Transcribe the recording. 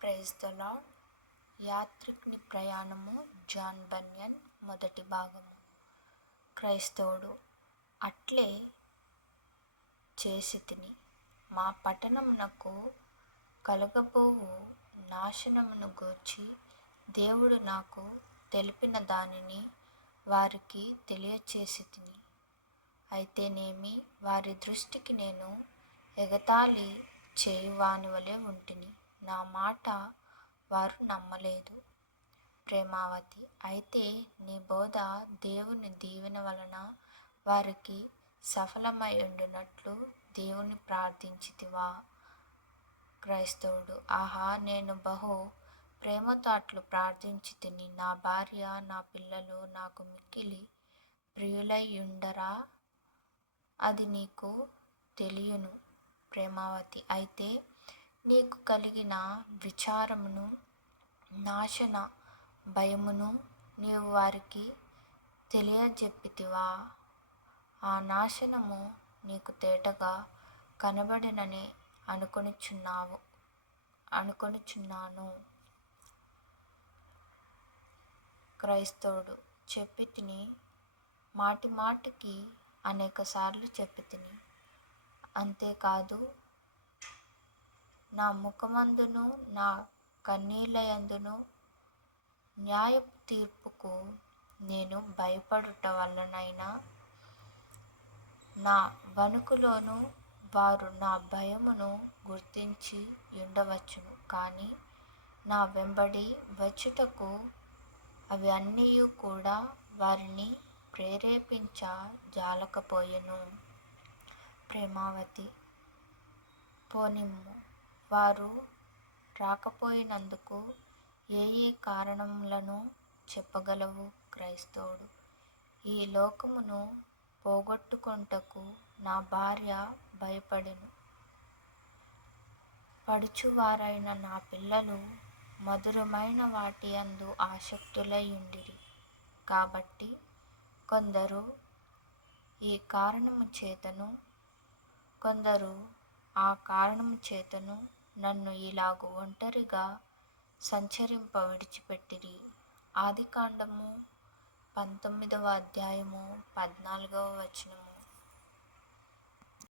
Praise the lord. యాత్రికుని ప్రయాణము John Bunyan మొదటి భాగము. క్రైస్తవుడు అట్లే చేసితిని. మా పట్టణమునకు కలుగబోవు నాశనమును గూర్చి దేవుడు నాకు తెలిపిన దానిని వారికి తెలియచేసితిని. అయితేనేమి వారి దృష్టికి నేను ఎగతాళి చేయువాని వలె ఉంటిని. నా మాట వారు నమ్మలేదు. ప్రేమావతి, అయితే నీ బోధ దేవుని దీవెన వలన వారికి సఫలమై ఉండునట్లు దేవుని ప్రార్థించితివా? క్రైస్తవుడు, ఆహా, నేను బహు ప్రేమతో అట్లు ప్రార్థించితిని. నా భార్య నా పిల్లలు నాకు మిక్కిలి ప్రియులైయుండరా? అది నీకు తెలియను. ప్రేమావతి, అయితే నీకు కలిగిన విచారమును నాశన భయమును నీవు వారికి తెలియజెప్పితివా? ఆ నాశనము నీకు తేటగా కనబడినని అనుకొనుచున్నాను. క్రైస్తవుడు, చెప్పితిని, మాటిమాటికి అనేకసార్లు చెప్పితిని. అంతేకాదు, నా ముఖమందును నా కన్నీళ్లయందును న్యాయపు తీర్పుకు నేను భయపడుట వలనైనా నా వణుకులోను వారు నా భయమును గుర్తించి ఉండవచ్చును. కానీ నా వెంబడి వచ్చుటకు అవి అన్నీయు కూడా వారిని ప్రేరేపించ జాలకపోయెను. ప్రేమావతి, పోనిమ్ము, వారు రాకపోయినందుకు ఏ ఏ కారణములను చెప్పగలవు? క్రైస్తవుడు, ఈ లోకమును పోగొట్టుకొనుటకు నా భార్య భయపడెను. పడుచువారైన నా పిల్లలు మధురమైన వాటి యందు ఆసక్తులై ఉండిరి. కాబట్టి కొందరు ఈ కారణము చేతను, కొందరు ఆ కారణము చేతను నన్ను ఇలాగు ఒంటరిగా సంచరింప విడిచిపెట్టిరి. ఆదికాండము 19వ అధ్యాయము 14వ వచనము.